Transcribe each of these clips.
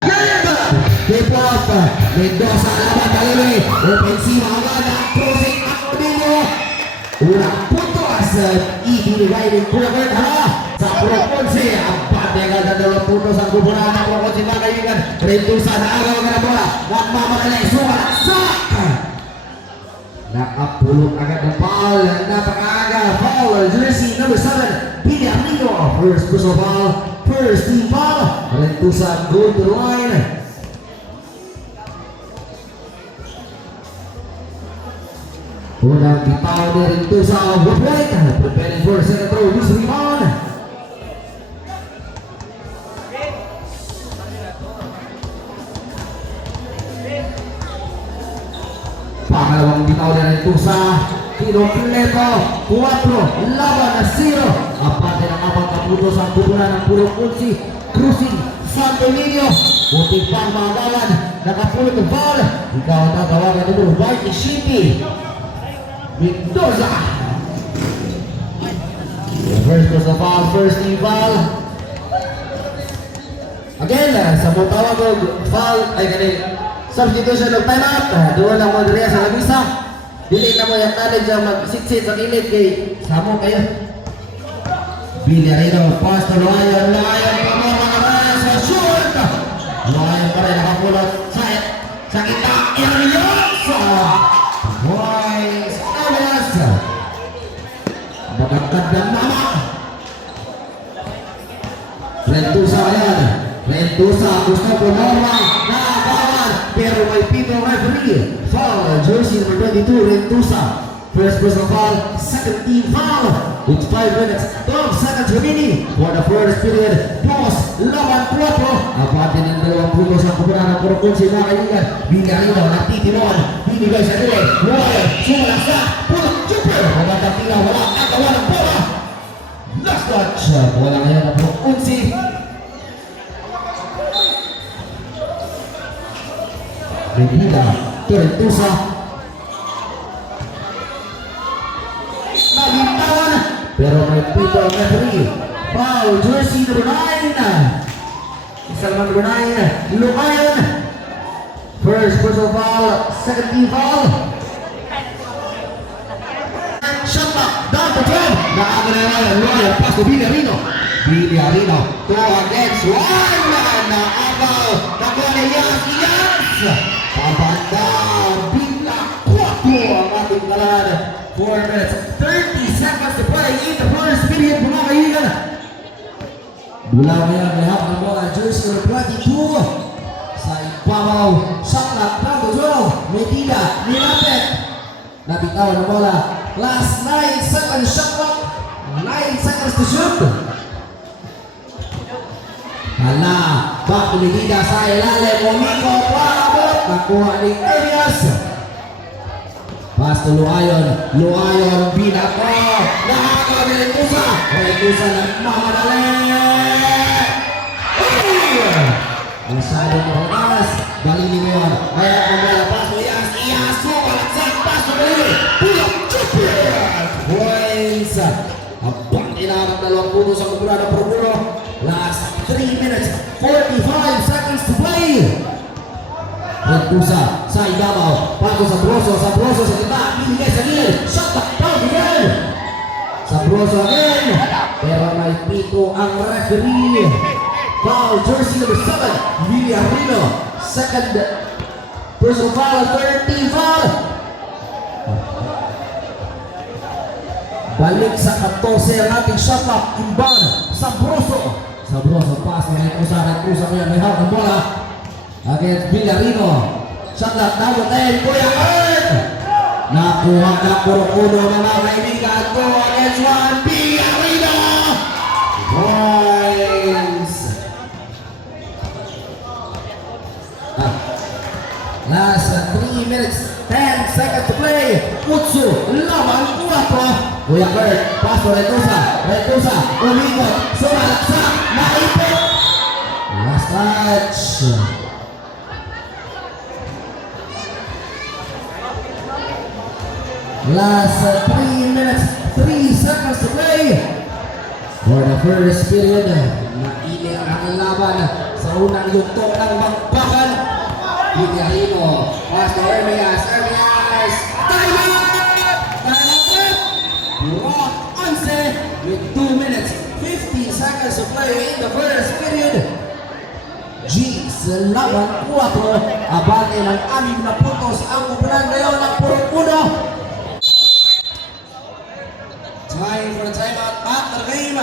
Depot, Mendoza laban kali ofensiva agad ang crossing at Odilio. Unang puntos ibinigay ni Kulakert sa Proponsi. Ang bate agad na 2 puntos ang kuburan ng Proponsi mga kaibigan. Rentusa na agaw ka na bola. Nagmamadali, sumalaksak. Nakapulot agad ng foul. Napakaaga foul. Jersey number 7 Villarino. First personal foul, first team foul. Rentusa go to the line. Unang bitaw ni Rentusa Woodwright, preparing for second throw, this rebound. Pangalawang bitaw ni Rentusa, kinumpleto, 4 laban na 0. Aparte ng abang kaputos ang kubunan ng Puro Kunsi, cruising San Domingo. Buti pang mga gawan, nakapulot ng foul. Ikaw ang nagawagan nito, White City. Mendoza. First was the foul, first team foul. Again, sa mong tawag o foul, ay ganing substitution of timeout. Doon lang mo diriya sa labisa. Dili na mo yung talent dyan mag-sit-sit sa kilid kay samo kayo. Villarino, pass to Lion, pamamaran sa shoot. Lion pa rin nakapulot sa kita. Iriosa. Boys, Elias. Magagad ng mama. Rentusa yan. Rentusa gusto po normal. Nakakawan. Pero may pito referee. Foul. Jersey number 22. Rentusa. First personal foul. Second team foul. With 5 minutes, 12 seconds remaining for the first period. Boss, laban 4. Aparte ng 2 puntos ang kubunan ng Puro Kunsi mga kaibigan. Villarino nagtitimon. Binigay sa nila. Royal, sumalaksak. Pulot, super. Magandang tila, wala. Nagawa ng bola. Last touch. Wala ngayon ang Puro Kunsi. Regina, Rentusa. Nagintawan. Pero may pito ang referee. Foul, jersey number 9. Isang number 9, Lumayan. First personal foul, second team foul. Shot up, down to 12. Naaga na naman, Lumayan, pass to Villarino. Villarino, 2 against 1. Naagaw, nakuha na Iyas. Pabanda, bigla, 4 ang ating kalan. 4 minutes, 30 seconds to play in the first period mga kaibigan. Bulaw niya, may hawak ng bola, jersey number 22. Sa ibabaw, shot clock, down to 12. Medina, nilapit. Nabitaw ng bola. Last 9 seconds shot clock. 9 seconds to shoot. Hala, back to Medina sa ilalim. Umiko, paabot. Nakuha ni Elias. Pass to Luayon. Luayon, binako. Nakakaw ni Rentusa. Rentusa nagmamadali. Masyado mo oras. Balini mo yun. Kaya kung may lapas mo Iyas. Iyas mo. Kalaksak. Pass to Balini. Pulak. Chupir. Points. Abang inarap 2 puntos sa kuburan ng Puro. Last 3 minutes. 45 seconds to play. Rentusa sa ibabaw. Pato sa Broso. Sa Broso sa kita. Binigay sa gilid. Shot back. Down again. Sa Broso again. Pero may pito ang referee. Foul, jersey number 7, Villarino. Second personal foul, third team foul. Balik sa 14 ang ating shot clock. Inbound, Sabroso. Sabroso, pass na Rentusa. Rentusa kaya may hawak ng bola. Against Villarino. Shot clock, down to 10. Kuya Earth. Nakuha na Puro na mga kaibigan. 2 against 1. Villarino. Points. Last 3 minutes, 10 seconds to play. Utsu, laban 4. Kuya Kurt, pass to Rentusa. Rentusa, umikot, sumalaksak, naipit. Last touch. Last 3 minutes, 3 seconds to play. For the first period, nailing ang laban sa sa unang yugtong ng bakbakan. Villarino, pass to Hermias, time out! Time out! Burak Once with 2 minutes, 50 seconds to play in the first period. G's laban 4, abante ng 6 na puntos ang kupunan ngayon ng Purok 1. Time for the timeout at the game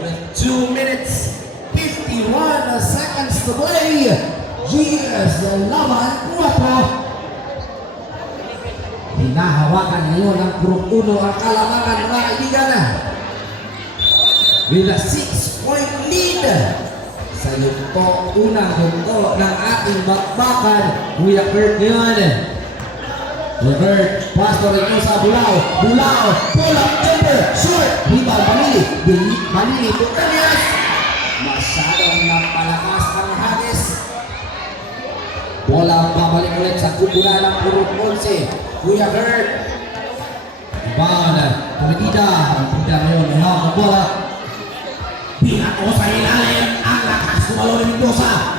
with 2 minutes, 51 seconds to play. G's laban 4. Hinahawakan ngayon ng Purok 1 ang kalamangan mga kaibigan. With a 6-point lead sa unang yugto ng ating bakbakan. Kuya Kurt ngayon. Kurt, pastor ito sa Bulao, pull up, jumper, short, rebound, Manili, Tucanias. Masyadong napalakas ang hagis. Bola babalik ulit sa kupunan ng Purok 11. Kuya Kurt. Rebound, Tumitida ngayon, may hawak ng bola. Pinato sa ilalim ang lakas kumalo ni Mendoza.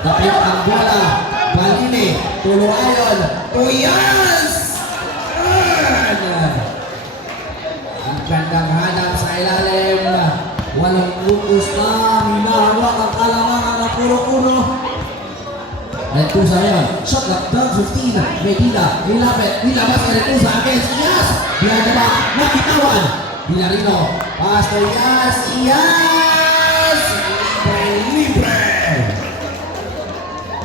Dapit ang bola, Balini, Tuluayon, Tuyas! Ang gandang hanap sa ilalim. Walang putos na hinahawak ang kalamangan ng Purok 1. Rentusa ngayon, shot clock, down 15, Medina, nilabas ka Rentusa against Iyas. Bilang na ba, nakitawan. Villarino, pass to Iyas! Libre!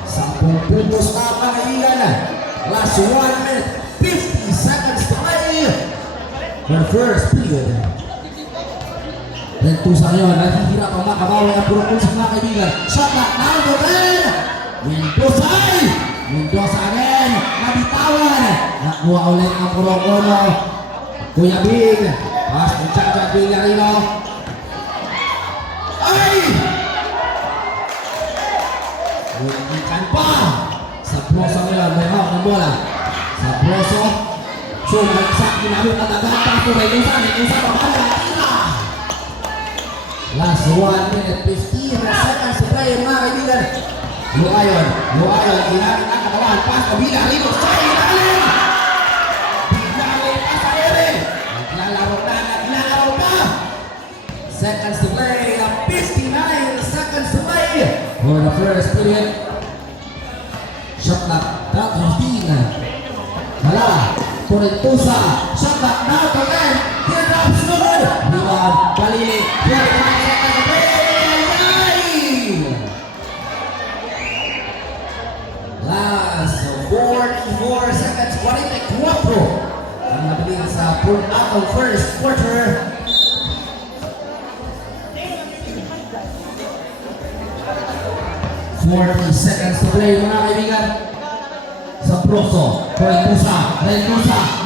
10 puntos na mga kaibigan. Last 1 minute, 50 seconds to play for the first period. Rentusa ngayon, naghihirap ang makabawi ang Purok 11 mga kaibigan. Shot clock, down to 10! Mendoza again, nabitawan. Nakuha ulit ang Purok 1. Kuya Big, pass to Chacha Villarino. Ay! Bunikan pa! Sa Proso ngayon, may hawak ng bola. Sa Proso, sumagsak, ginamit at agad pa ito. Rentusa, pabala, tira! Last 1 minute, 15 seconds to play mga kaibigan. Luayon, ginamit ang katawan, pass to Villarino sa ilalim! Biglang pa sa ere! Naglalaro pa! Seconds to play, 59 seconds to play for the first period. Shot clock, down 15. Hala, Rentusa, shot clock, down to 10. Teardrops, good! Rebound, Balili, 25 seconds to play. Last 44 seconds, 44 ang nabiling sa pull out of first quarter. 40 seconds to play mga kaibigan. Sa Proso, Rentusa,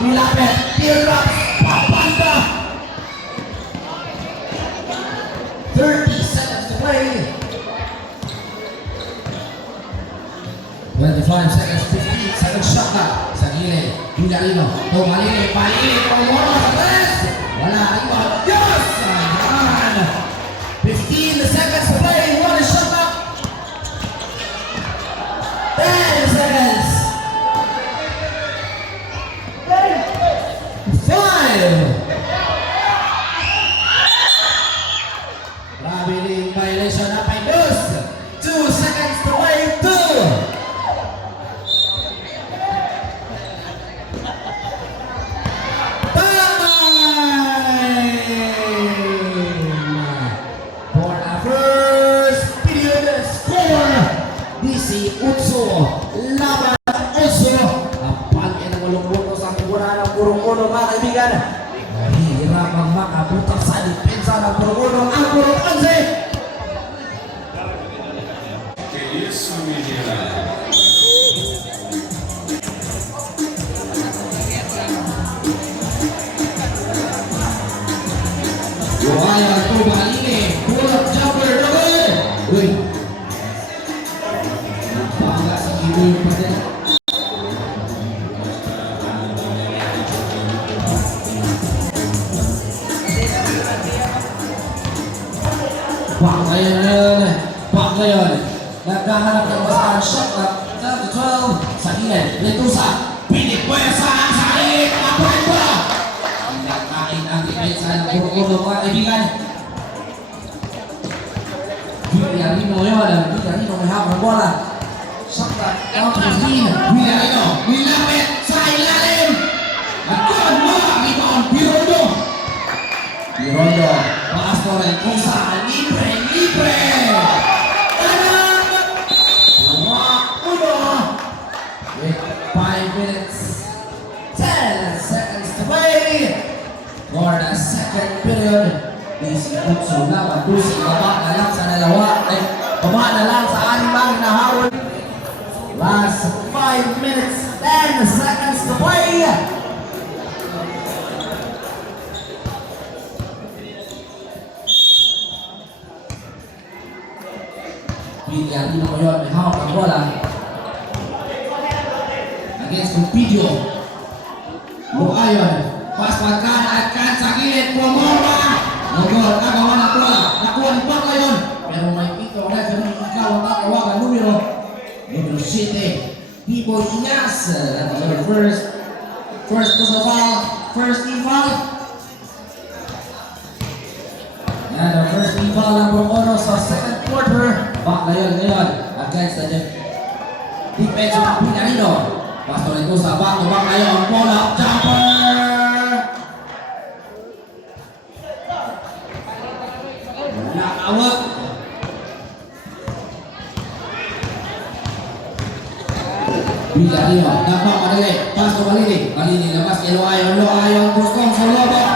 nilapit, teardrops, papanda. 30 seconds to play. 25 seconds, 15 seconds shot clock. Sa gilid, Villarino, Balini, Pumoro sa tres. Wala, rebound, yes! Ayan! 15 seconds to play, one shot clock. 10 seconds. 5. Traveling violation na Paindos. 2 seconds to play, 2. Laban Oso. Ang pangin ng walong sa kukunan ng Purok 1 mga kaibigan. Mahirap ang makabutas sa depensa ng Purok 1 ang Purok 11. Buhaya ito Balini, pull-up jumper naman. Uy, bangga si Ibu pa din. Pak ngayon. shot clock down to 12. Sakian, Lentusa. Pinipwersa ang sakit. Kapulit ko. Pinakain ang depensa ng puro-puro mga kaibigan. Villarino yun. Villarino may hapon ng bola. Shot clock down to 15. Villarino. Nilapit sa ilalim. At doon mo. Rebound. Pirondo. Pirondo. Paas ko rin. Kusa. Libre. Libre. Tanang. Uno. With 5 minutes. 10 seconds to play. For the second period. Basic Utsu laban Dusi. Baba na lang sa dalawa. Baba na lang sa animang hinahawan. Last 5 minutes. 10 seconds to play. Villarino ngayon may hawak ang bola against Compidio. Luayon, pass pagkan at kan sa gilid, pumorma. Nagol, nagawa ng bola, nakuha ni Pag ngayon. Pero may pito na sa mga ikaw ang tatawagan numero 7, Piboy Iñas. That was our first personal foul, first team foul. And our first team foul ng Borgono sa second quarter. Back ngayon against the defense of Villarino. Pastor ito sa back to back ngayon. Pull up jumper. Wala awak. Villarino, dapat madali. Pastor Malini. Malini labas kay Loayon. Gustong sa lobo.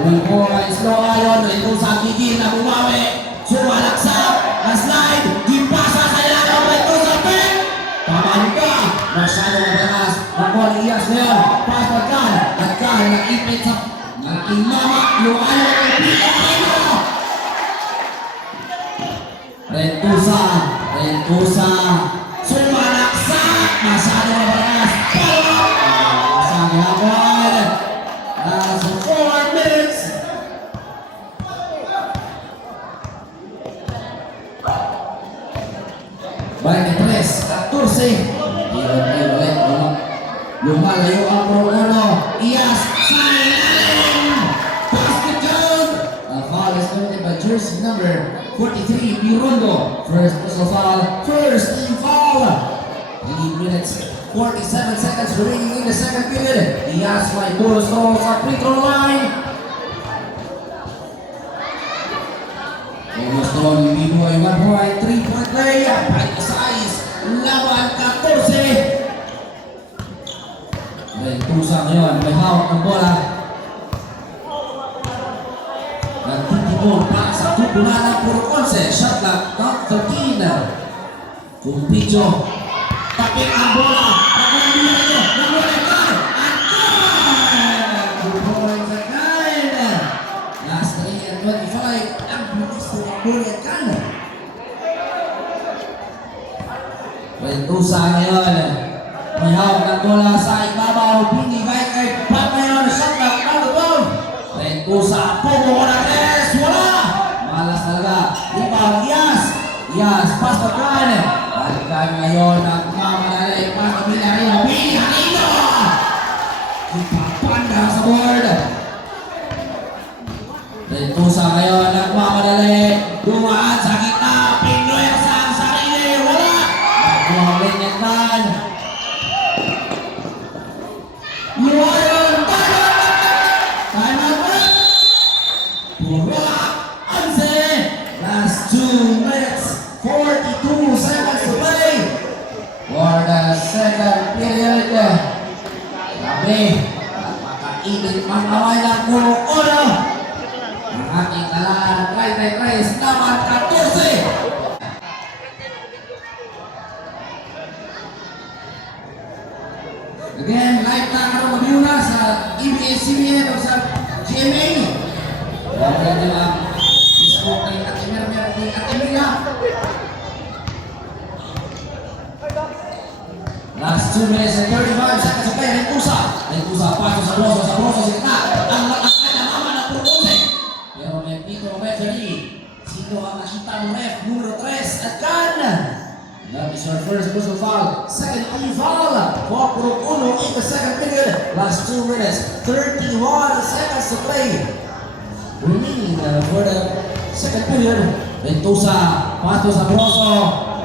Tuloy po ay slow ayon. Ito sa gigil na bumawi. Sumalaksak. Na-slide. Gipasa sa ilalim. Ito sa pin. Tamaan ka. Masyadong madalas. Nagol Iyas ngayon. Pass pagkan. Pagkan. Nakipit sa nakimama. Luayon ang Pilipino. Rentusa. Sumalaksak. Masyadong madalas. Palak. Masyadong hapon. That's 4 minutes. Balik press, 14. Lumalayo ang Borgono. Iyas sa ilalim. Basket count. A foul is committed by jersey number 43, Pirondo. First personal foul, first team foul. 3 minutes, 47 seconds remaining in the second period. Iyas may bonus throw sa free throw line. Bonus throw ni Biboy, 1 point, 3-point play. Balik sa ice, laban 14. Rentusa ngayon, may hawak ng bola. Nagtitipon para sa tubulan ng Puro-Once. Shot clock, top 13. Kumpicho. Tapik ang bola. Pagkakamila ito. Nagulekar. At 2 points again. Last 3 and 25. Ang bilis ng Nagulekar. Rentusa ngayon. May hawak ng bola sa ibabaw. Binigay kay Pat ngayon. Shot clock. Out of bound. Rentusa. Pogo na res. Wala. Malas talaga. Ibang Iyas. Pass pagkan. Balikan ngayon ang mamadali para sa Villarino. Villarino! Ipapanda sa board. Rentusa ngayon ang mamadali. Dumaan sa gitna. Pinoy sa sarili. Wala! Nakuha rin yung man. Luayon! Time out! Wala! Anse! Last 2 minutes. 42 seconds to play for the second period. Sabi, napakainit ang away ng Puro-Uno. Ang ating talaan, 33, laban 14. Again, live na karong mabiuna sa ABS-CBN o sa GMA. Laban nyo ang Facebook ni Ate Mermer ni Ate Mila. Last 2 minutes and 35 seconds to play. Rentusa, paso sa Broso sa gitna. Ang lakakay na mama ng Puro-Once. Pero may pito referee. Sino ang nakita ng ref? Numero 3 at It's our first personal foul. Second team foul for Puro Uno in the second period. Last 2 minutes, 31 seconds to play. Remaining for the second period. Ventusa, pasto sa Broso.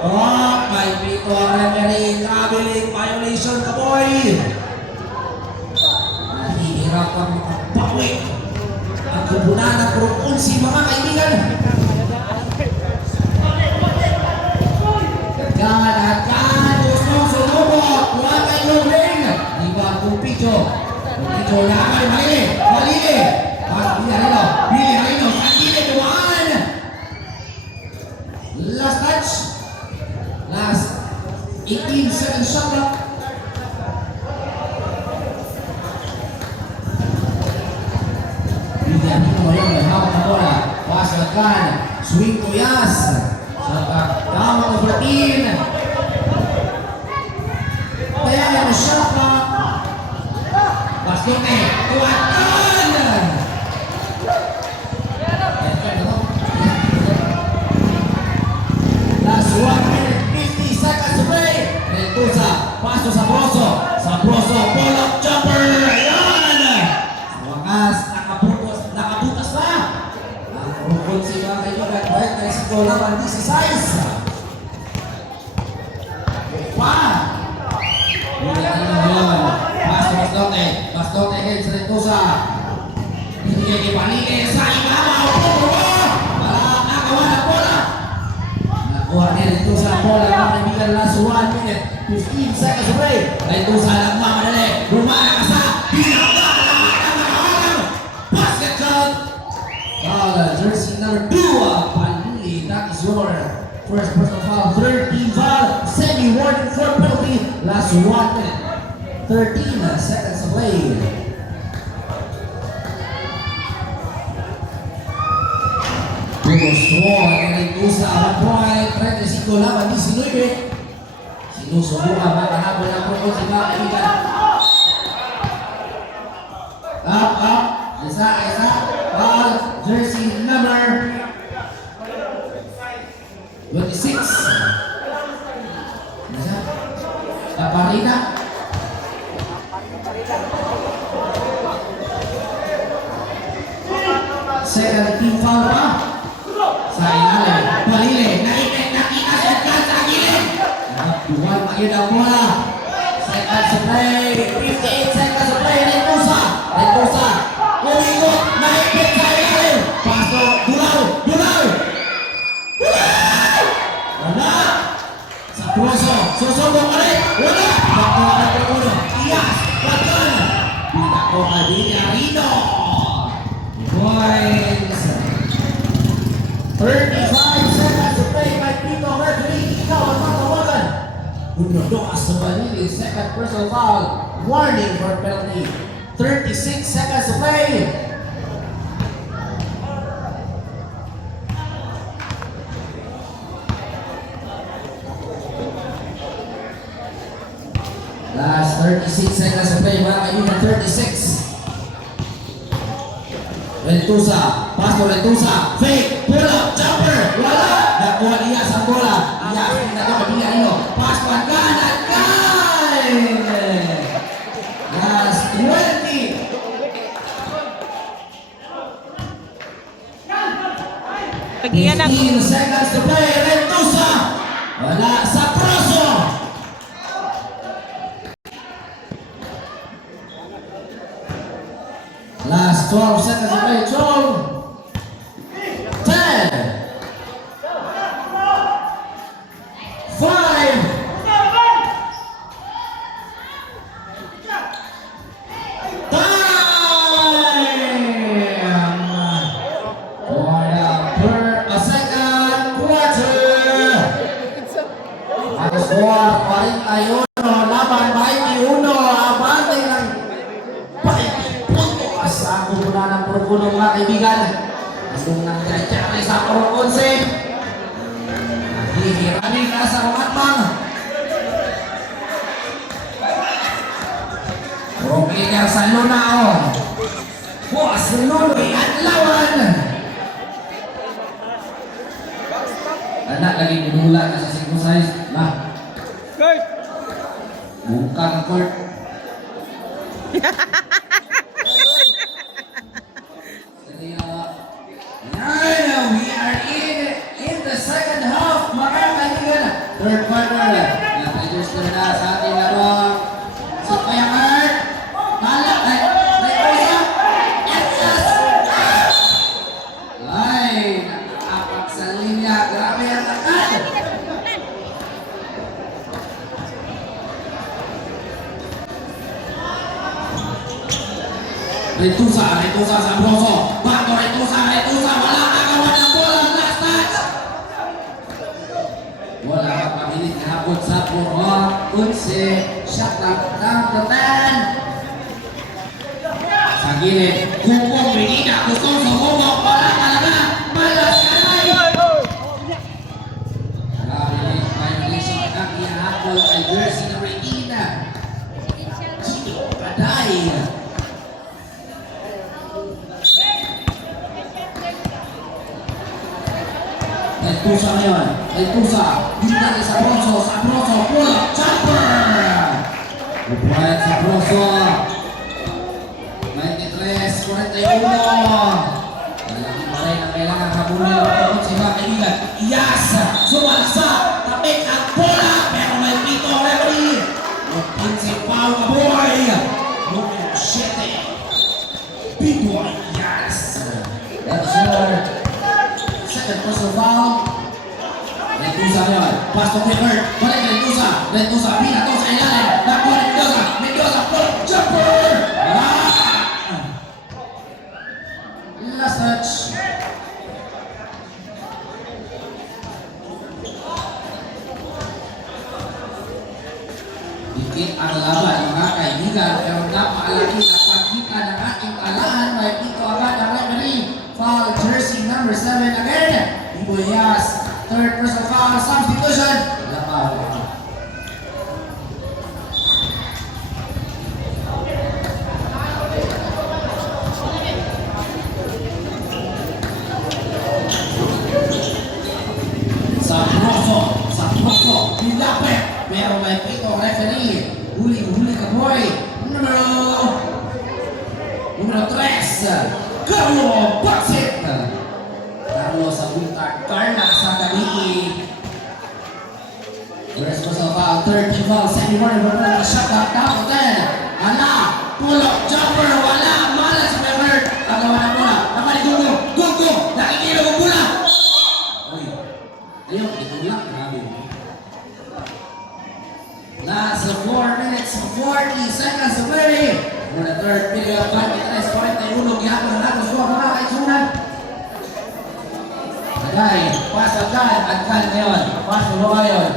Oh, may pito ang referee. Kabiling violation ka boy. Nahihirap ang makapawik. Ang kubunan ng Puro Unsi mga kaibigan. Agad, gusto sumubok. Wala kayong ring. Di ba kung Picho? Kung Picho na kay Malili. Pas Billy Arino. Sakili dumaan. Last touch. Last 18 seconds shot clock. Billy Arino ngayon may hawak na bola. Pas agad. Swing to Yas. Down to 14. Kaya yung shot clock. Bastote. Tuwatan. Last 1 minute 50 seconds to play. Ventusa. Paso sa Broso. Pull-up jumper. Ayan. Sa wakas, nakabutas na. Ang rukon si mga kaibigan. Kahit na isip naman, this is size. Bastote heads Ventusa. Binigay kay Palile sa ibabaw. Nakawa na bola. Nakuha ni Ventusa ang bola. Mga kaibigan, last 1 minute 15 seconds away. Ventusa nagmamadali. Bumana ka sa pinakala. Basket shot. Jersey number 2. Palile. That is your first personal foul. 13 foul. Semi-warning for penalty. Last 1 minute. 13 seconds to play. Gusto ang Ventusa 1 point. 35 laban 19. Sinusubukan makahabol ang Puro si mga kaibigan. Up. Isa. Foul. Jersey number 26. Isa. Kaparina. Second team foul pa. Sa ilalim. Palile. Nakita sa gilid. Duwan pa yun ang bola. Seconds to play. 58 seconds to play. Ventusa. Umigot. Naipit sa ilalim. Pasto. Dulaw. Wala. Sa Broso. Susubok ulit. Wala. Nakuha na po ulo. Iyas. Batan. Pinako ka din Arino. Points. 35 seconds to play by Pito referee. Ikaw ang matawagan. Unodoas sa Balili. Second personal foul. Warning for penalty. 36 seconds to play. Last 36 seconds to play. Mga kaibigan, 36. Ventusa, pasto Ventusa, fake, pull-up, jumper, wala! Nakuha niya sa bola. Iyas, pinagawa Billy Arino. Pasto agad! Last 20. 15 seconds to play. Ventusa, wala sa Broso. Last 12 seconds to play. 12, 10, 5, 41 laban 21. Abante ng 20 puntos sa kumula ng Puro mga kaibigan. Gusto nang diretsya sa Puro 11. Hihiramin ka sa kumatmang. Puro player sa Lunao. Bukas Luloy at Lawan. Anak lagi menula sa 5 size. Nah, court. Now we are in the second half, mga kaibigan. Third quarter. Na-register na sa ating larong. So, Kuya Kurt, balak, may usap. Yes! Ay, nakaapak sa linya. Grabe ang takad. Retusa sa Broso. Bato Retusa, wala kagawa ng bola. Last touch. Wala ka pamilit na hapon sa Puro. Unse, shot up down to 10. Sa gilid, Gugong Regina, gustong sumubok. Wala talaga. Malas ka na. Narinig, violation ang ihapon kay jersey na Regina. Chino, Paday. Retusa ngayon, Retusa, dito sa Broso, pull up, jumper! Upuan sa Broso. 93, 41. Malaki pa rin ang kailangan habulin ng si mga kaibigan. Iyas, sumalsa, tapik ang bola, pero may pito referee. Mag-pinsip foul ka boy. Numero 7. Pito Iyas. That's your second personal foul. Retusa ngayon. Pass to Clifford. Balik kay Retusa. Retusa. Pinato sa ilalim. Nakuha ni Mendoza. Mendoza. Pull. Jumper. Last touch. Dikit ang laban mga kaibigan. Pero napaalaki na pagkita ng ating alahan. May pito agad ang referee. Foul jersey number 7 again. Ibuyas. Third personal foul, substitution. Lapaw. Sa Broso, dilapit. Pero may pito referee. Huli ka boy. Numero 3. Carlo Baxit. Carlo sa buntag, Carla sa gabi. First personal foul, third team foul, second one, reverse shot up, down to 10. Ala, pull up, jumper, wala, malas sa Bever. Agawa ng bola, nakali Gugo, nakikilo ng bola. Uy, ayun, itulak, grabe. Last 4 minutes, 40 seconds to play. For the third period, 23-41, gihapon na natin sa mga kaitsunan. Agay, pass agad ngayon. Pass to Robayon.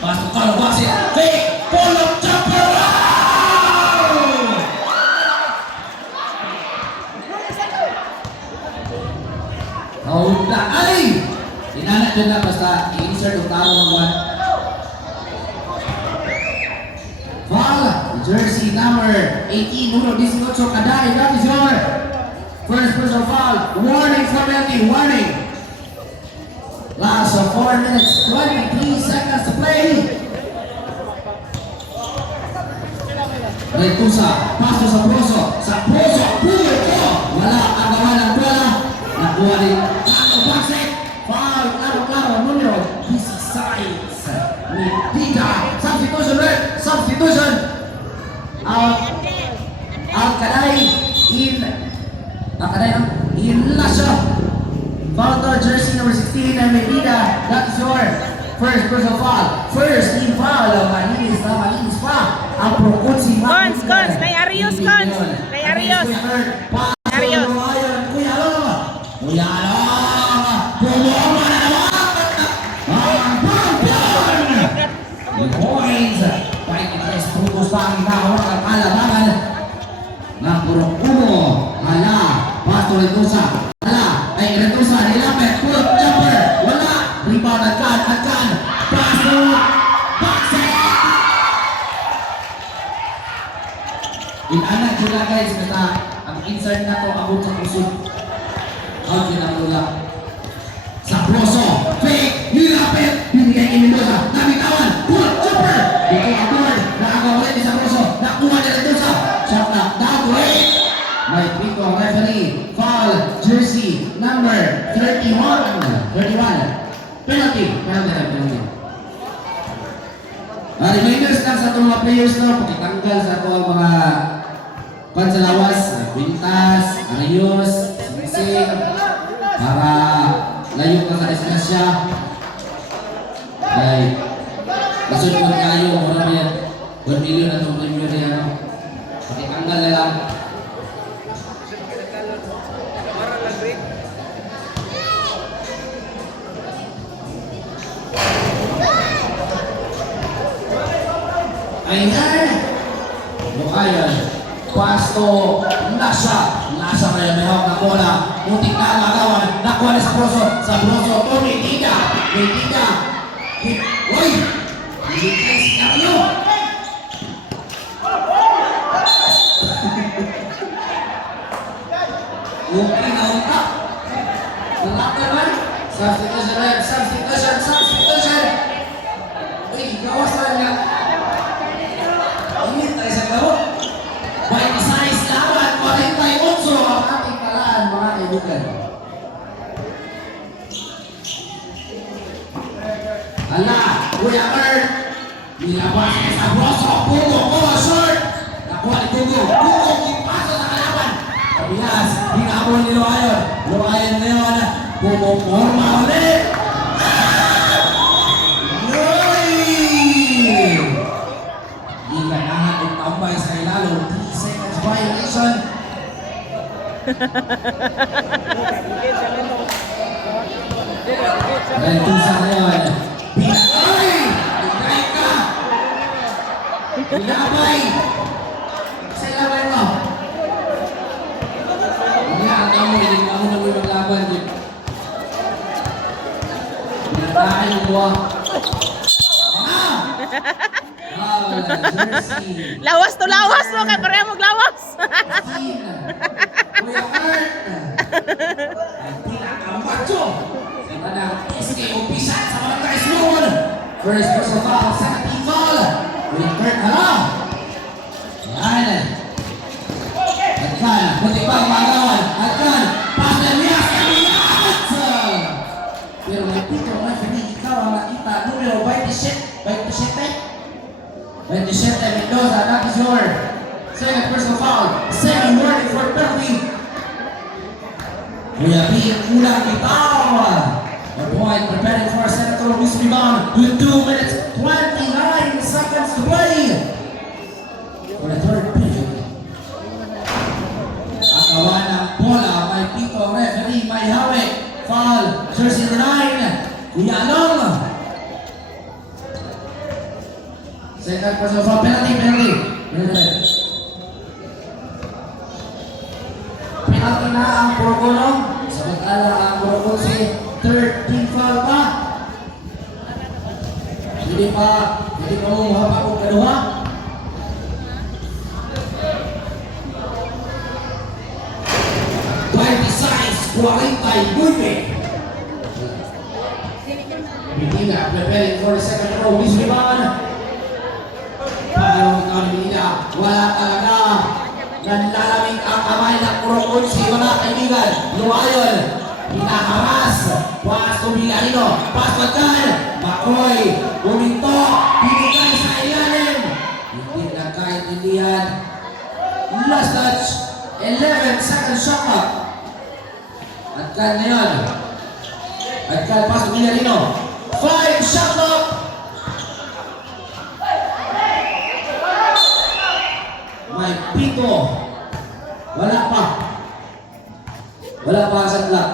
Pass to Carlo Baxit. Fake, pull up, jumper. Wow! Hold na, ay! Inanak dyan na basta i-insert ang talo ng 1. Foul, jersey number 18, Nuno 18, Kaday, that is your first personal foul. Warning for penalty. Warning. Last 4 minutes, 23 seconds to play. Retusa. Paso sa Broso. Pulo ko. Wala ang gawa ng bola. Nakuha rin. Carlo Baxit. Foul. Klaro. Numero 16. Medina. Substitution. Out Kaday. In Lasha. Foul to jersey number 16 and Medina. That's your first personal foul. First team foul. Malinis pa. Ang Procunsi. Cons, kay Arios, Cons. Kay Arios. Arios. Kuya Lo. Bumoma na naman. Ang Pampion. The points. Kahit ito prutos pa ang nakawak ang kalabangan. Ng Purong Umo. Hala. Pasto Retusa. Hala. Ay Retusa. Nilapit. Pull up jumper. Wala. Rebound agad. Pasto. Baxit. Inanak sila guys. Kata ang insert na to abot sa puso. Ang kinamula. Sa Broso. Fake. Nilapit. Binigay kay Mendoza. Nabitawan. Pull up jumper. Bigay ang board. Penalty. Reminders lang sa itong mga players no, pakitanggal sa itong mga pansalawas, Quintas, Arios, Sing, para layo ka sa distansya. Ay, masud po kayo, muna ba yan? 1 million na itong premium na yan. Pakitanggal na lang. Ayan! Lukayan, Pasto, nasa kaya may hawak na bola, muntik na magawan, nakuha na sa Broso, Medina, uy! Hintay si Carlo! Okay na unta. Lalak naman. Substitution. Uy, gawas na niya. Init tayo sa laro. By the size laban, 48 ang ating talaan, mga kaibigan. Hala, Kuya Kurt. Nilabas niya sa Broso. Pugo, short. Nakuha ni Pugo, kipaso sa kalaban. Kabilas, hinabol ni Luayon na yun. Pumumorma ulit. Kailangan ng tambay sa ilalo. 3 seconds violation. Rentusa ngayon. Ay! Bigay ka! Ilabay! Sa ilabay mo. Hindi ako na mo maglaban. Pinatahay mo buwa. Lawas to lawas mo kay pareho maglawas. Kuya Kurt. Ang pinakamacho. Sa manang SK Umpisan sa Barangay Small. First personal foul, second team foul. Kuya Kurt, hala. Yan. Adkan, buti pa ang magawan. Adkan, Pasalias, Kamilas. Pero may pito na ikaw ang nakita. Numero 27. 27 Mendoza, that is your second personal foul. Second warning for penalty. Kuya B, kulang bitaw. The point preparing for Senator Luis Rebound with 2 minutes 29 seconds to play. For the third period. Akawan ng bola, may pito, referee, may hawik. Foul, jersey 9. Kuya Along. Second personal foul, penalty. Penalty na ang Porogono. Samantala ang Porogono si third team foul pa. Hindi pa mo mahaba kung kaduha. By the size, 49. Medina preparing for the second row. Miss Rebound. Parang Medina, wala talaga. Nanlalamig ang kamay ng Kurokunsi, mga kaibigan. Luayon, hinaharas. Pasto Villarino, pasto dyan. Makoy, buminto, binigay sa ilalim. Hindi nagkaintindihan. Last touch, 11 second shot clock. Adkan na yun. Adkan, pasto Villarino. 5 shot clock. May pito. Wala pa sa clock.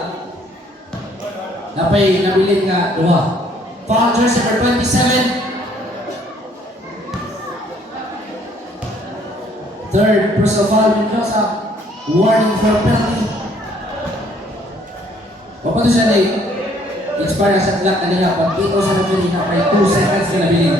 Napay nabilin nga duha. Foul jersey number 27. Third personal foul Mendoza. Warning for penalty. Papato siya na expire sa clock kanina. Pag pito sa nabilin na may 2 seconds na nabilin.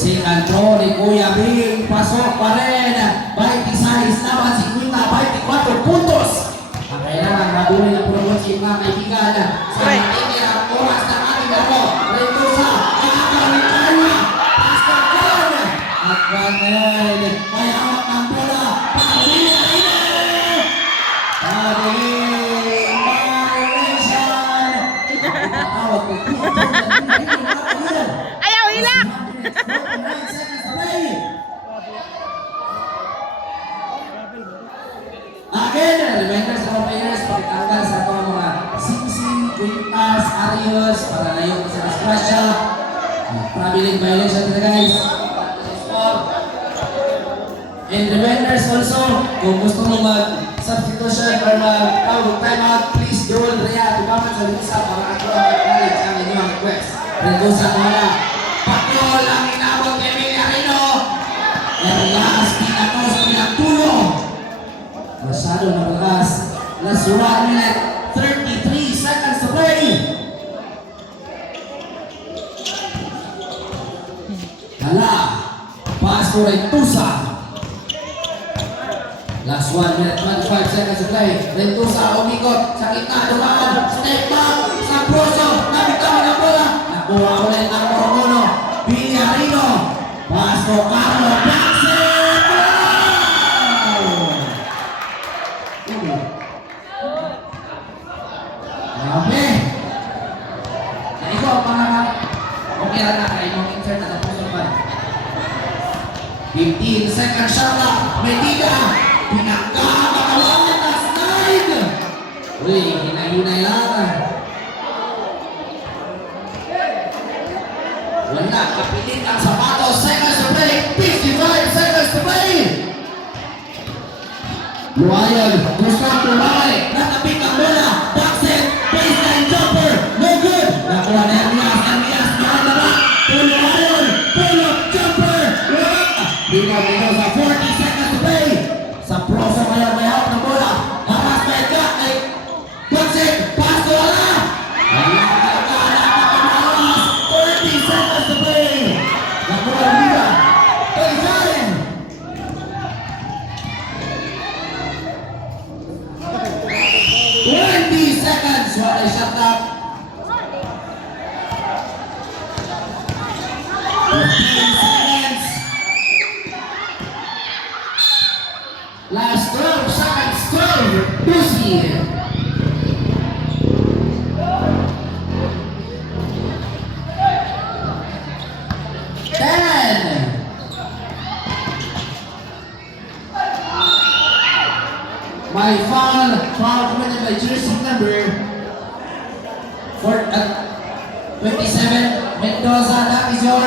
Si Anthony Kuya Bing, pasok pa rin. 26 naman, 50, 24 puntos. Ang kailangan mabuhay ng promosi mga kaibigan. Sa matindi ang oras ng ating ako. Rentusa, nakakawin kanya. Pastor John. At Ganel, may hawak ng bola. Pabila rin. Reminder sa mga players, pakitanggal sa ito mga Sing-Sing, Quintas, Arios, para na yung isa na scratcha. Traveling violation na guys. And reminders also, kung gusto mo mag-substitution or mag-tawag timeout, please don't react to comment sa Lusa para ako ang acknowledge ang inyong request. Redusa ko na. Patrol ang inabot kay Villarino. Erlas, pinato sa pinagtulong. Masyado na malakas. Last 1 minute, 33 seconds to play. Hala, pass for Rentusa. Last 1 minute, 25 seconds to play. Rentusa, umikot sa gitna, dumaan, step back, sa Broso, nabitawan ang bola. Nakuha ulit ang Moromono. Villarino, pass for Carlo, Jackson! Grabe! Na ikaw ang mga okay lang na kayo mong insert na puso pa. 15 seconds shot clock. Medina! Pinagkakakawalan na slide! Uy, hinay-hinay lang. Wala, kapilit ang sapatos. Seconds to play. 55 seconds to play. Luayan, gusto ang tumay. Natapik ang bola. Backset, baseline jumper. No good. Nakuha na Ermias, behind the back. Luayan, pull-up jumper. Binaw sa 40 seconds to play. Sa Proso ngayon may hawak ng bola. Hamas Medga ay backset, pass to wala. Wala ka 30 seconds to play. Nakuha ang Liga. Paysarin. 20 seconds. What a shot clock. 15 seconds. Last 12 seconds. 12. Lucy. 10. My foul committed by jersey number 27, Mendoza. That is your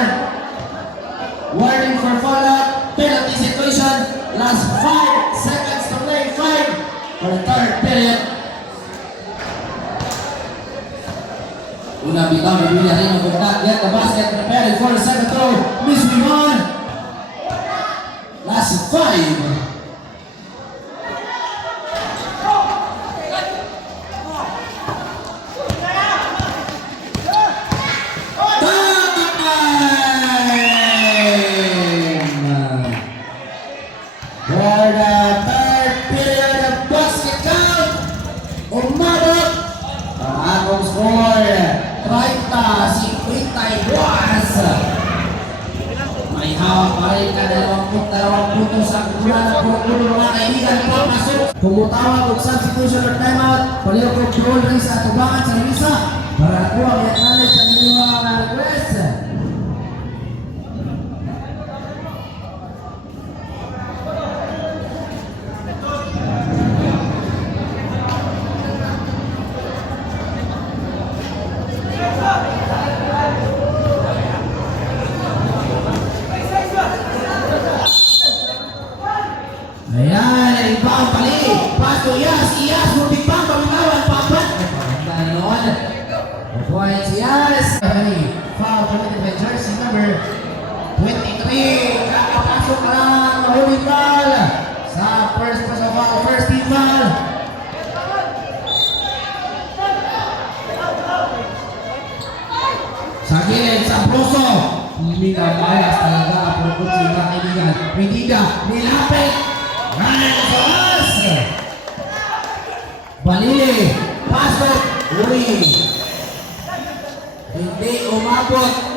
warning for fallout. Penalty situation. Last 5 seconds to play. 5 for the third period. Una bitaw ni Villarino could not get the basket. Preparing for the second throw. Miss Vivon. Last 5. May hawak pa rin ka 22 sa kulang ng puro mga kaibigan papasok. Tumutawag og substitution or timeout. Paliw ko goal rin sa tubangan sa Lisa para kuha ang acknowledge sa inyong mga request. Ayan, ibang pali. Paso Iyas, muntik pang pagkawan, papat. Ganon. Points, Iyas. Foul committed by jersey number 23. Kakapasok ka lang, mahuling foul. Sa first personal foul, first team foul. Sa gilid, sa Broso. Minamalas talaga ang pagkusin ng kaibigan. Medina, nilapit. Ramos! Balili, pasok, uwi. Hindi umabot.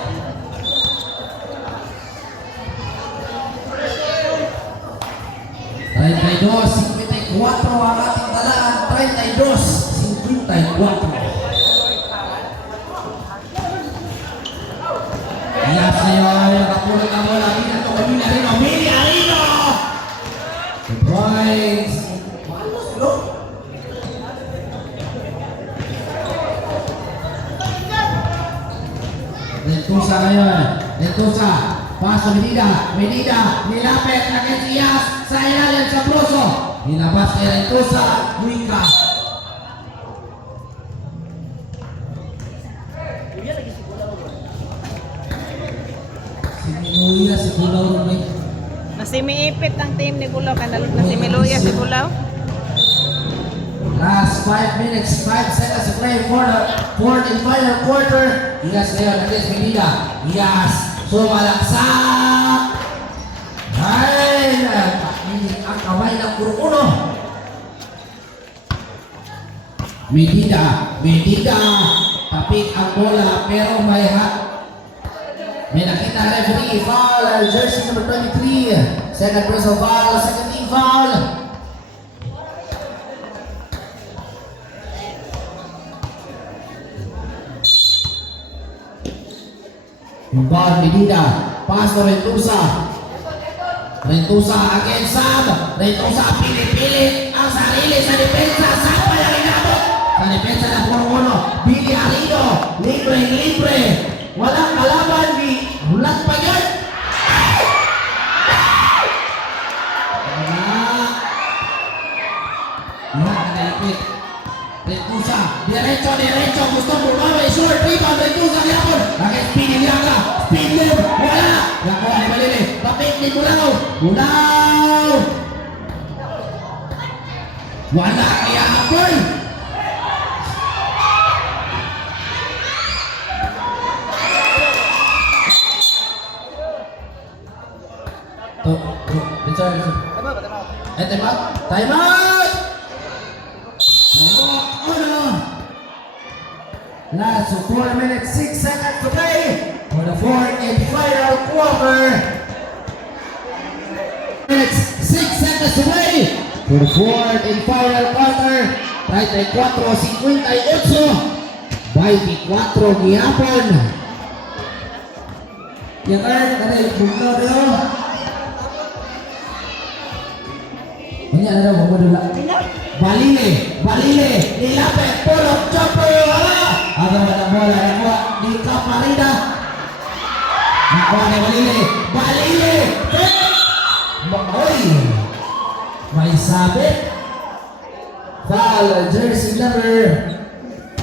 Dos, 54 ang ating talaan. 32, 54. Iyap sa'yo, nakapulot ang bola. Pinato kami na rin. Villarino! The points. Malos, bro. ngayon. Lentosa. Paso Medina. Medina. Nilapit. Against Iyas. Sa ilalim sa Broso. Nilabas kay Lentosa. Wika. Sinuya si Bulaw rin. Nasimiipit ang team ni Bulaw. Kanalog na si Miluya si Bulaw. Last 5 minutes, 5 seconds to play for the fourth and final quarter. Iyas ngayon against Medina. Iyas. Sumalaksak. Ay, pakinig ang kamay ng puro uno. Medina. Medina. Tapik ang bola pero may nakita referee foul. Jersey number 23. Second personal foul. Second team foul. Ball Medina, pass to Rentusa. Rentusa against Sam. Rentusa pilit-pilit ang sarili sa depensa. Sam pa lang inabot. Sa depensa ng Puro-Uno. Billy Arino, libre. Walang kalaban ni Hulat pa yan. Nakalipit. Rentusa, diretso. Gusto bumawi. Short rebound. Rentusa yapon. Against Speedy Liaga. Speed move. Wala. Nakuha ni Malili. Tapik ni Bulaw. Wala kaya yapon. Time out! Last 4 minutes, 6 seconds to play for the fourth and final quarter. Minutes, 6 seconds to play for the fourth and final quarter. 34-58. 24 gihapon. Yan kan ada bunga dia. Ini ada bomba dulu. Balile, nilapit, pulok, chopper, ada bola yang kuat di Kaparida. Nakuha ni Balile, may sabit. Foul, jersey number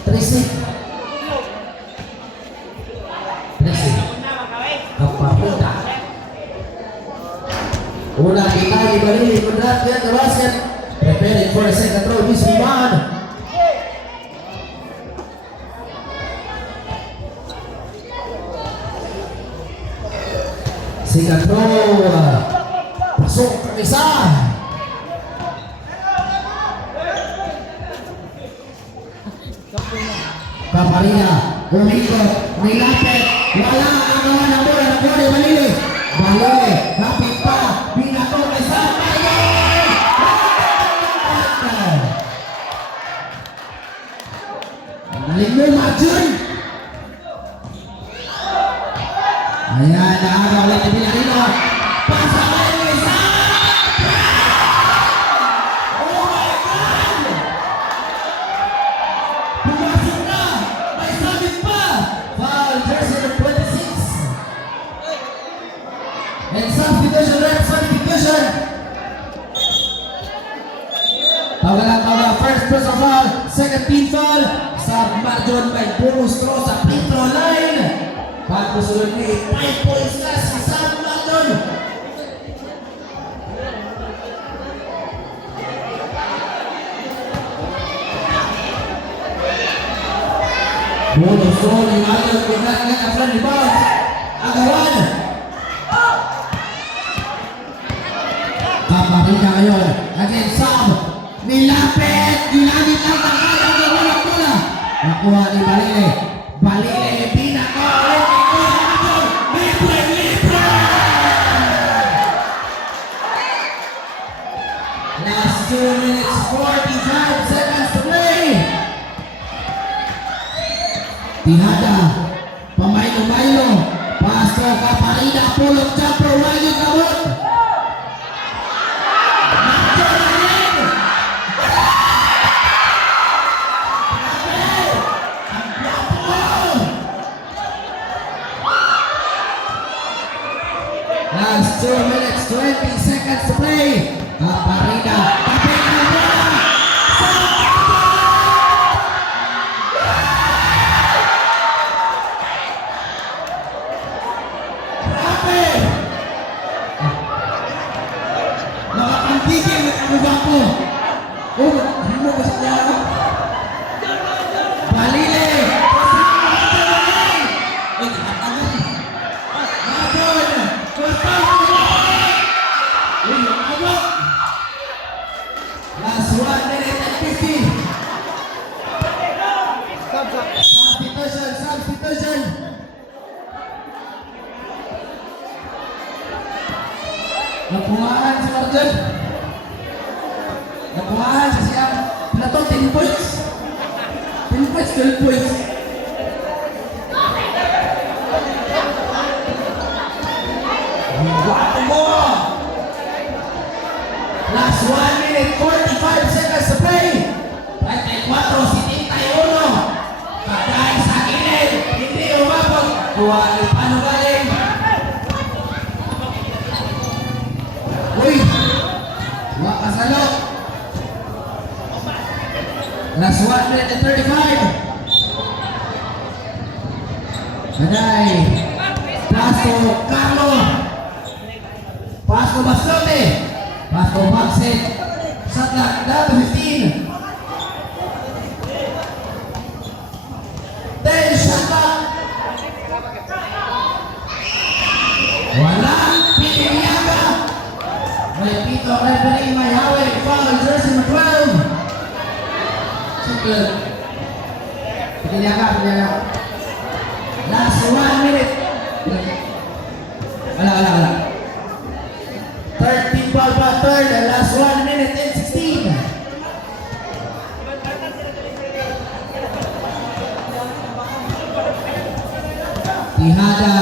36. Kaparida. Una kita di Balile, berat dia ke basket. Preparing for the second throw, this rebound. Second throw, pasok ke isa. Kaparina, umikot, nilapit, wala ang gawa ng bola, nakuha ni Balile. Kapit pa, binato ke isa. Linggo Marjun. Ayan, nakagawa ulit ni Villarino. Pasaway ng isa. Oh my God! Pumasok na. May sabit pa. Foul, jersey number 26. And substitution, ref substitution. Tawagan, first personal foul, second team foul. Sa Marjon may bonus throw sa free throw line. Pagkusunod ni 5 points na si Sam Marjon. Bonus throw ni Marjon. Kinakilat ang front rebound. Agawan. Kaparina ngayon. Again, Sam. Nilapit. Ginamit lang ang kaya ng walang bola. Nakuha ni Balile, pinako. Libre. Last 2 minutes, 45 seconds to play. Tihada, pamailo, pasto, Kaparina, pulok, jumper, wali kabut. Nakuhaan si Martin. Nakuhaan sa siyang plato, 10 points. 10 points, 12 points. Guwapo mo! Last 1 minute, 45 seconds to play. 34, 71. Patay sa gilid. Hindi umabot. Kuha, paano galing? Uy! Wakasalo! Last 1 minute and 35. Manay! Pasto Carlo! Pasto Bascote! Pasto Maxit! Shotlock down to 15. 10 shotlock! Walang piniliyaga! May pito referee, may hawig, foul, jersey number 12. Simple. Piniliyaga. Last 1 minute. Wala. 13 ball pa, third, and last 1 minute and 16. Tihada,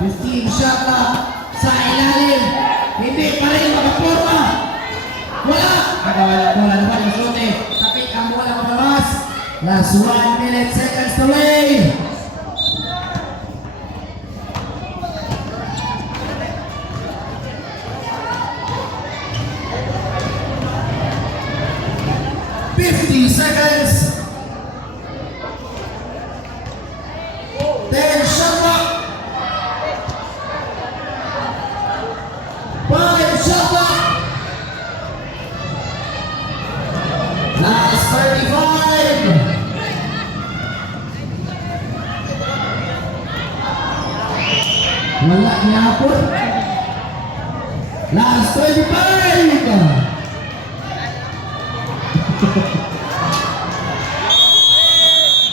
15 shot na sa ilalim. Hindi pa rin makaporma. Wala bola naman yung sote. Tapik ang bola mababas. Last 1 minute, seconds to play. Seconds. 10 shot clock. 5 shot clock. Last 35. Wala niyapon. Last 25.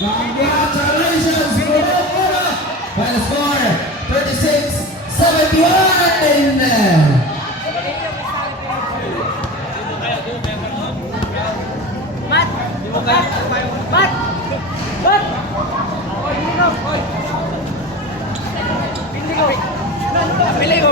Congratulations, Morocco! Final score, 36-71! Mat! Mat! Mat! Hindi ko. Pili ko.